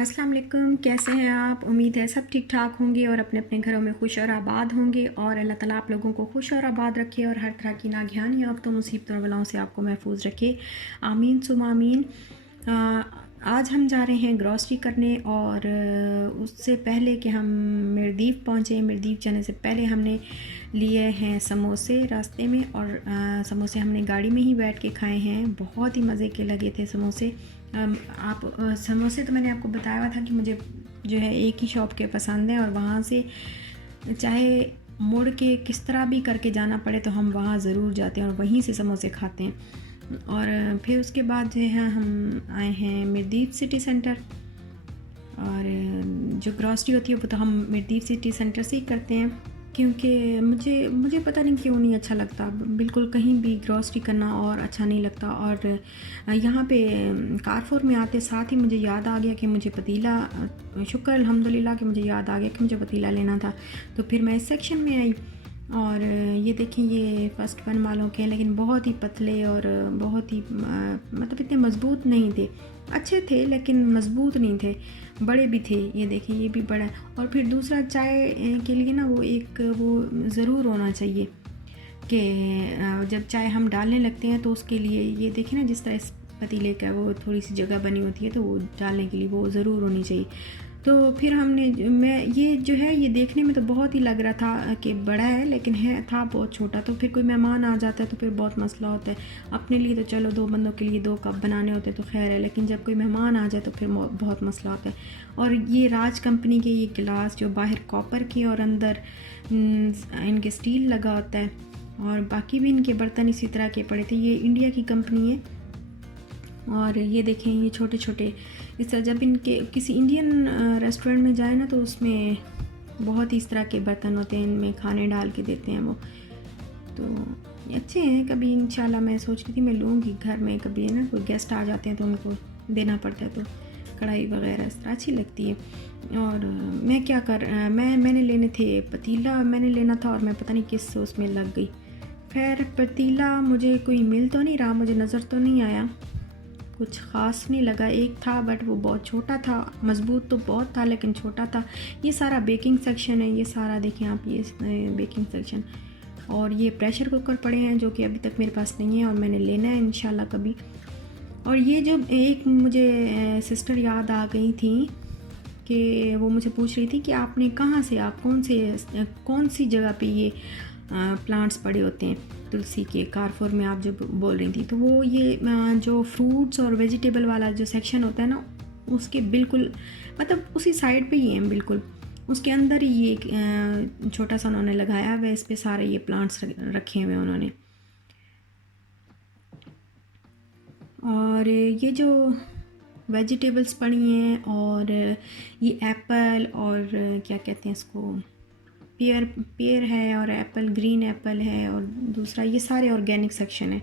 अस्सलाम वालेकुम, कैसे हैं आप? उम्मीद है सब ठीक ठाक होंगे और अपने अपने घरों में खुश और आबाद होंगे और अल्लाह ताला आप लोगों को खुश और आबाद रखे और हर तरह की नागहानी आफ़तों मुसीबतों और बलाओं से आपको महफूज रखे। आमीन सुमा आमीन। आज हम जा रहे हैं ग्रॉसरी करने और उससे पहले कि हम मिर्दीफ पहुँचे, मिर्दीफ जाने से पहले हमने लिए हैं समोसे रास्ते में और समोसे हमने गाड़ी में ही बैठ के खाए हैं। बहुत ही मज़े के लगे थे समोसे। समोसे तो मैंने आपको बताया हुआ था कि मुझे जो है एक ही शॉप के पसंद हैं और वहाँ से चाहे मुड़ के किस तरह भी करके जाना पड़े तो हम वहाँ ज़रूर जाते हैं और वहीं से समोसे खाते हैं। और फिर उसके बाद जो है हम आए हैं मिर्दीफ सिटी सेंटर और जो ग्रॉसरी होती है वो तो हम मिर्दीफ सिटी सेंटर से ही करते हैं क्योंकि मुझे पता नहीं क्यों नहीं अच्छा लगता, बिल्कुल कहीं भी ग्रॉसरी करना और अच्छा नहीं लगता। और यहाँ पे कारफोर में आते साथ ही मुझे याद आ गया कि मुझे पतीला, शुक्र अल्हम्दुलिल्लाह कि मुझे याद आ गया कि मुझे पतीला लेना था। तो फिर मैं इस सेक्शन में आई और ये देखें ये फ़र्स्ट वन वालों के हैं लेकिन बहुत ही पतले और बहुत ही मतलब इतने मज़बूत नहीं थे। अच्छे थे लेकिन मज़बूत नहीं थे, बड़े भी थे। ये देखिए ये भी बड़ा है। और फिर दूसरा चाय के लिए ना वो ज़रूर होना चाहिए कि जब चाय हम डालने लगते हैं तो उसके लिए ये देखिए ना जिस तरह इस पतीले का वो थोड़ी सी जगह बनी होती है तो वो डालने के लिए वो ज़रूर होनी चाहिए। तो फिर मैं ये जो है ये देखने में तो बहुत ही लग रहा था कि बड़ा है लेकिन था बहुत छोटा। तो फिर कोई मेहमान आ जाता है तो फिर बहुत मसला होता है। अपने लिए तो चलो 2 बंदों के लिए 2 कप बनाने होते तो खैर है, लेकिन जब कोई मेहमान आ जाए तो फिर बहुत मसला होता है। और ये राज कंपनी के ये गिलास जो बाहर कॉपर के और अंदर इनके स्टील लगा होता है और बाकी भी इनके बर्तन इसी तरह के पड़े थे। ये इंडिया की कंपनी है और ये देखें ये छोटे छोटे इस तरह जब इनके किसी इंडियन रेस्टोरेंट में जाए ना तो उसमें बहुत ही इस तरह के बर्तन होते हैं, इनमें खाने डाल के देते हैं वो। तो अच्छे हैं, कभी इंशाल्लाह मैं सोच रही थी मैं लूँगी घर में, कभी है ना कोई गेस्ट आ जाते हैं तो उनको देना पड़ता है तो कढ़ाई वगैरह इस तरह अच्छी लगती है। और मैंने लेने थे पतीला मैंने लेना था और मैं पता नहीं किस उसमें लग गई। खैर पतीला मुझे कोई मिल तो नहीं रहा, मुझे नज़र तो नहीं आया, कुछ ख़ास नहीं लगा। एक था बट वो बहुत छोटा था, मज़बूत तो बहुत था लेकिन छोटा था। ये सारा बेकिंग सेक्शन है, ये सारा देखें आप, ये बेकिंग सेक्शन। और ये प्रेशर कुकर पड़े हैं जो कि अभी तक मेरे पास नहीं है और मैंने लेना है इंशाल्लाह कभी। और ये जो एक मुझे सिस्टर याद आ गई थी कि वो मुझे पूछ रही थी कि आपने कहाँ से, आप कौन सी जगह पे ये प्लांट्स पड़े होते हैं तुलसी के, कारफोर में आप जो बोल रही थी। तो वो ये जो फ्रूट्स और वेजिटेबल वाला जो सेक्शन होता है ना उसके बिल्कुल मतलब उसी साइड पे ही है, बिल्कुल उसके अंदर ही ये छोटा सा उन्होंने लगाया हुआ है, इस पे सारे ये प्लांट्स रखे हुए हैं उन्होंने। और ये जो वेजिटेबल्स पड़ी हैं और ये एप्पल और क्या कहते हैं इसको, पेयर है और एप्पल, ग्रीन एप्पल है और दूसरा ये सारे ऑर्गेनिक सेक्शन है।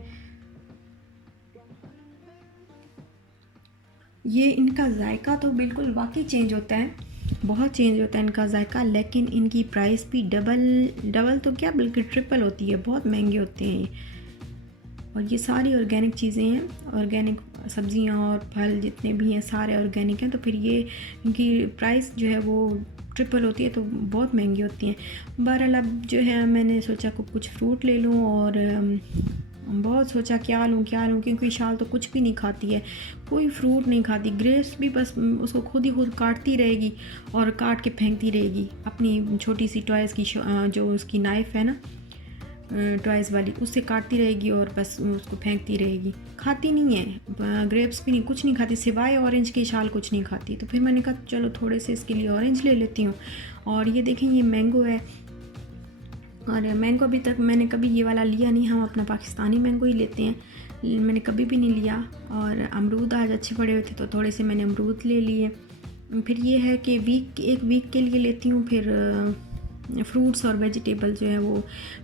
ये इनका जायका तो बिल्कुल वाकई चेंज होता है, बहुत चेंज होता है इनका जायका, लेकिन इनकी प्राइस भी डबल तो क्या बल्कि ट्रिपल होती है, बहुत महंगे होते हैं ये। और ये सारी ऑर्गेनिक चीज़ें हैं, ऑर्गेनिक सब्जियां और फल जितने भी हैं सारे ऑर्गेनिक हैं। तो फिर ये इनकी प्राइस जो है वो ट्रिपल होती है तो बहुत महंगी होती हैं। बहरहाल अब जो है मैंने सोचा कुछ फ्रूट ले लूँ और बहुत सोचा क्या लूँ क्योंकि शाल तो कुछ भी नहीं खाती है, कोई फ्रूट नहीं खाती। ग्रेप्स भी बस उसको खुद काटती रहेगी और काट के फेंकती रहेगी अपनी छोटी सी टॉयज़ की जो उसकी नाइफ़ है ना टॉयज़ वाली, उससे काटती रहेगी और बस उसको फेंकती रहेगी, खाती नहीं है। ग्रेप्स भी नहीं, कुछ नहीं खाती सिवाय ऑरेंज की शाल, कुछ नहीं खाती। तो फिर मैंने कहा चलो थोड़े से इसके लिए ऑरेंज ले लेती हूँ। और ये देखें ये मैंगो है और मैंगो अभी तक मैंने कभी ये वाला लिया नहीं, हम अपना पाकिस्तानी मैंगो ही लेते हैं, मैंने कभी भी नहीं लिया। और अमरूद आज अच्छे पड़े हुए थे तो थोड़े से मैंने अमरूद ले लिए। फिर ये है कि एक वीक के लिए लेती हूँ, फिर फ्रूट्स और वेजिटेबल जो है वो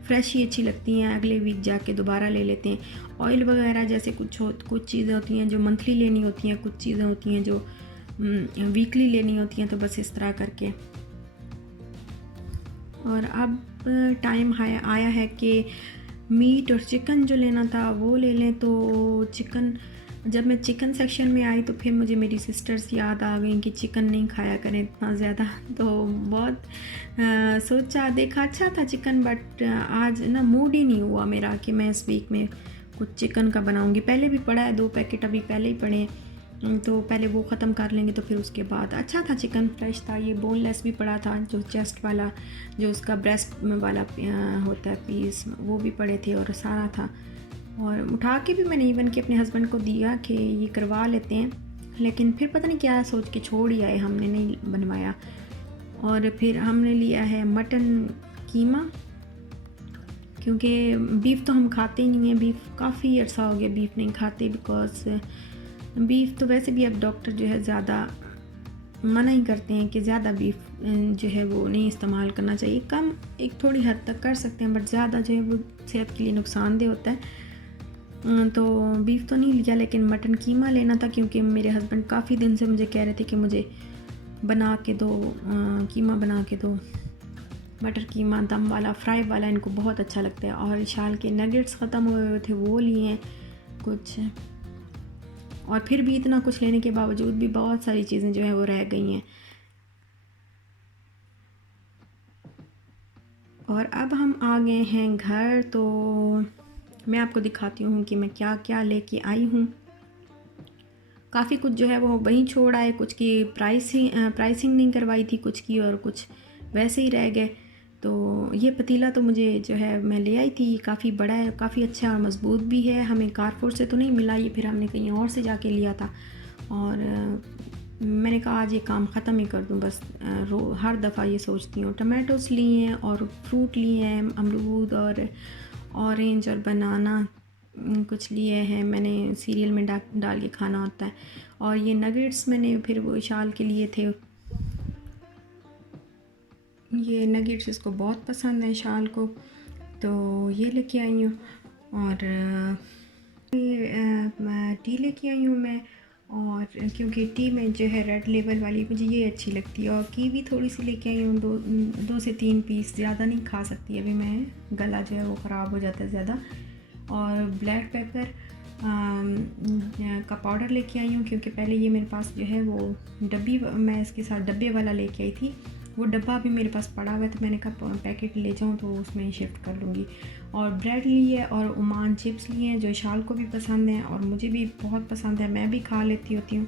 फ्रेश ही अच्छी लगती हैं, अगले वीक जाके दोबारा ले लेते हैं। ऑयल वगैरह जैसे कुछ चीज़ें होती हैं जो मंथली लेनी होती हैं, कुछ चीज़ें होती हैं जो वीकली लेनी होती हैं, तो बस इस तरह करके। और अब टाइम आया है कि मीट और चिकन जो लेना था वो ले लें। तो चिकन जब मैं चिकन सेक्शन में आई तो फिर मुझे मेरी सिस्टर्स याद आ गई कि चिकन नहीं खाया करें इतना ज़्यादा। तो बहुत सोचा देखा, अच्छा था चिकन, बट आज ना मूड ही नहीं हुआ मेरा कि मैं इस वीक में कुछ चिकन का बनाऊंगी। पहले भी पड़ा है 2 पैकेट अभी पहले ही पड़े हैं, तो पहले वो ख़त्म कर लेंगे तो फिर उसके बाद। अच्छा था चिकन, फ्रेश था, ये बोनलेस भी पड़ा था, जो चेस्ट वाला जो उसका ब्रेस्ट वाला होता है पीस, वो भी पड़े थे और सारा था। और उठा के भी मैंने इवन कि अपने हस्बैंड को दिया कि ये करवा लेते हैं, लेकिन फिर पता नहीं क्या सोच के छोड़ ही आए, हमने नहीं बनवाया। और फिर हमने लिया है मटन कीमा, क्योंकि बीफ़ तो हम खाते ही नहीं हैं, बीफ़ काफ़ी अर्सा हो गया बीफ़ नहीं खाते, बिकॉज़ बीफ़ तो वैसे भी अब डॉक्टर जो है ज़्यादा मना ही करते हैं कि ज़्यादा बीफ़ जो है वो नहीं इस्तेमाल करना चाहिए, कम एक थोड़ी हद तक कर सकते हैं, बट ज़्यादा जो है वो सेहत के लिए नुकसानदेह होता है। तो बीफ़ तो नहीं लिया, लेकिन मटन कीमा लेना था, क्योंकि मेरे हस्बैंड काफ़ी दिन से मुझे कह रहे थे कि मुझे बना के दो, कीमा बना के दो, मटर कीमा दम वाला, फ्राई वाला, इनको बहुत अच्छा लगता है। और इशाल के नगेट्स ख़त्म हुए हुए थे, वो लिए हैं कुछ, और फिर भी इतना कुछ लेने के बावजूद भी बहुत सारी चीज़ें जो है वो रह गई हैं। और अब हम आ गए हैं घर, तो मैं आपको दिखाती हूँ कि मैं क्या क्या लेके आई हूँ। काफ़ी कुछ जो है वो वहीं छोड़ आए, कुछ की प्राइसिंग नहीं करवाई थी कुछ की, और कुछ वैसे ही रह गए। तो ये पतीला तो मुझे जो है मैं ले आई थी, काफ़ी बड़ा है, काफ़ी अच्छा और मज़बूत भी है, हमें कारफोर से तो नहीं मिला ये, फिर हमने कहीं और से जाके लिया था। और मैंने कहा आज ये काम ख़त्म ही कर दूँ बस। हर दफ़ा ये सोचती हूँ। टमाटोस लिए हैं और फ्रूट लिए हैं, अमरूद और ऑरेंज और बनाना कुछ लिए हैं, मैंने सीरियल में डाल के खाना होता है। और ये नगेट्स मैंने फिर वो इशाल के लिए थे, ये नगेट्स इसको बहुत पसंद है इशाल को, तो ये लेके आई हूँ। और टी लेके आई हूँ मैं, और क्योंकि टी में जो है रेड लेबल वाली मुझे ये अच्छी लगती है। और कीवी थोड़ी सी लेके आई हूँ, 2 से 3 पीस, ज़्यादा नहीं खा सकती अभी मैं, गला जो है वो ख़राब हो जाता है ज़्यादा। और ब्लैक पेपर का पाउडर लेके आई हूँ, क्योंकि पहले ये मेरे पास जो है वो डब्बी, मैं इसके साथ डब्बे वाला लेके आई थी, वो डब्बा भी मेरे पास पड़ा हुआ है, तो मैंने कहा पैकेट ले जाऊँ तो उसमें शिफ्ट कर लूँगी। और ब्रेड ली है और ओमान चिप्स लिए हैं, जो इशाल को भी पसंद हैं और मुझे भी बहुत पसंद है, मैं भी खा लेती होती हूँ।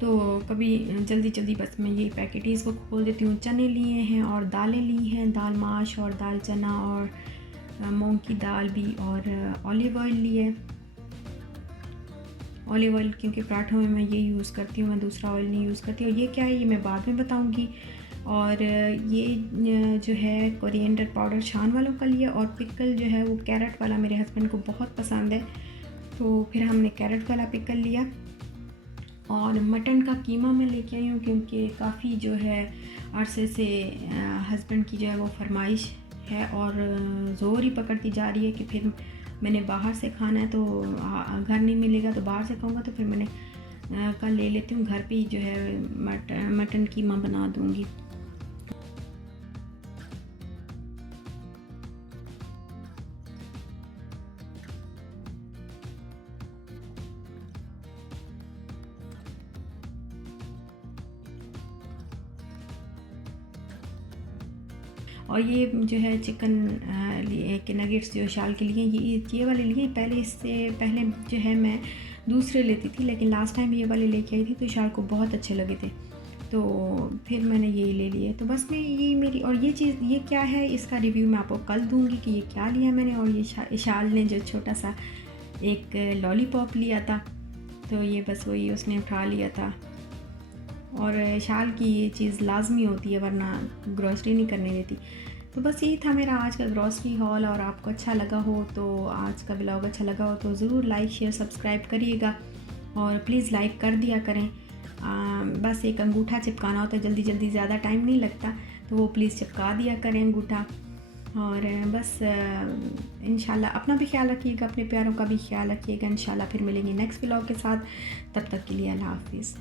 तो कभी जल्दी जल्दी बस मैं ये पैकेट ही इसको खोल देती हूँ। चने लिए हैं और दालें ली हैं, दाल माश और दाल चना और मूंग की दाल भी, और ऑलिव ऑयल लिए। ऑलिव ऑयल क्योंकि पराठों में मैं ये यूज़ करती हूँ, मैं दूसरा ऑयल नहीं यूज़ करती। और ये क्या है ये मैं बाद में बताऊँगी। और ये जो है कोरिएंडर पाउडर शान वालों का लिया, और पिकल जो है वो कैरेट वाला मेरे हस्बैंड को बहुत पसंद है, तो फिर हमने कैरेट वाला पिकल लिया। और मटन का कीमा मैं लेके आई हूँ, क्योंकि काफ़ी जो है अरसे से हस्बैंड की जो है वो फरमाइश है, और ज़ोर ही पकड़ती जा रही है कि फिर मैंने बाहर से खाना है, तो घर नहीं मिलेगा तो बाहर से खाऊंगा, तो फिर मैंने कल ले लेती हूँ, घर पे ही जो है मटन कीमा बना दूँगी। और ये जो है चिकन लिए के नगेट्स जो शाल के लिए ये वाले लिए, पहले इससे पहले जो है मैं दूसरे लेती थी, लेकिन लास्ट टाइम ये वाले लेके आई थी तो शाल को बहुत अच्छे लगे थे, तो फिर मैंने ये ले लिए। तो बस मैं ये मेरी, और ये चीज़ ये क्या है इसका रिव्यू मैं आपको कल दूंगी कि ये क्या लिया मैंने। और ये शाल ने जो छोटा सा एक लॉलीपॉप लिया था, तो ये बस वही उसने उठा लिया था। और शाल की ये चीज़ लाजमी होती है, वरना ग्रॉसरी नहीं करने देती। तो बस यही था मेरा आज का ग्रॉसरी हॉल। और आपको अच्छा लगा हो तो, आज का ब्लॉग अच्छा लगा हो तो ज़रूर लाइक शेयर सब्सक्राइब करिएगा, और प्लीज़ लाइक कर दिया करें। बस एक अंगूठा चिपकाना होता है, जल्दी जल्दी, ज़्यादा टाइम नहीं लगता, तो वो प्लीज़ चिपका दिया करें अंगूठा। और बस इंशाल्लाह अपना भी ख्याल रखिएगा, अपने प्यारों का भी ख्याल रखिएगा। इंशाल्लाह फिर मिलेंगे नेक्स्ट ब्लॉग के साथ, तब तक के लिए अल्लाह हाफिज़।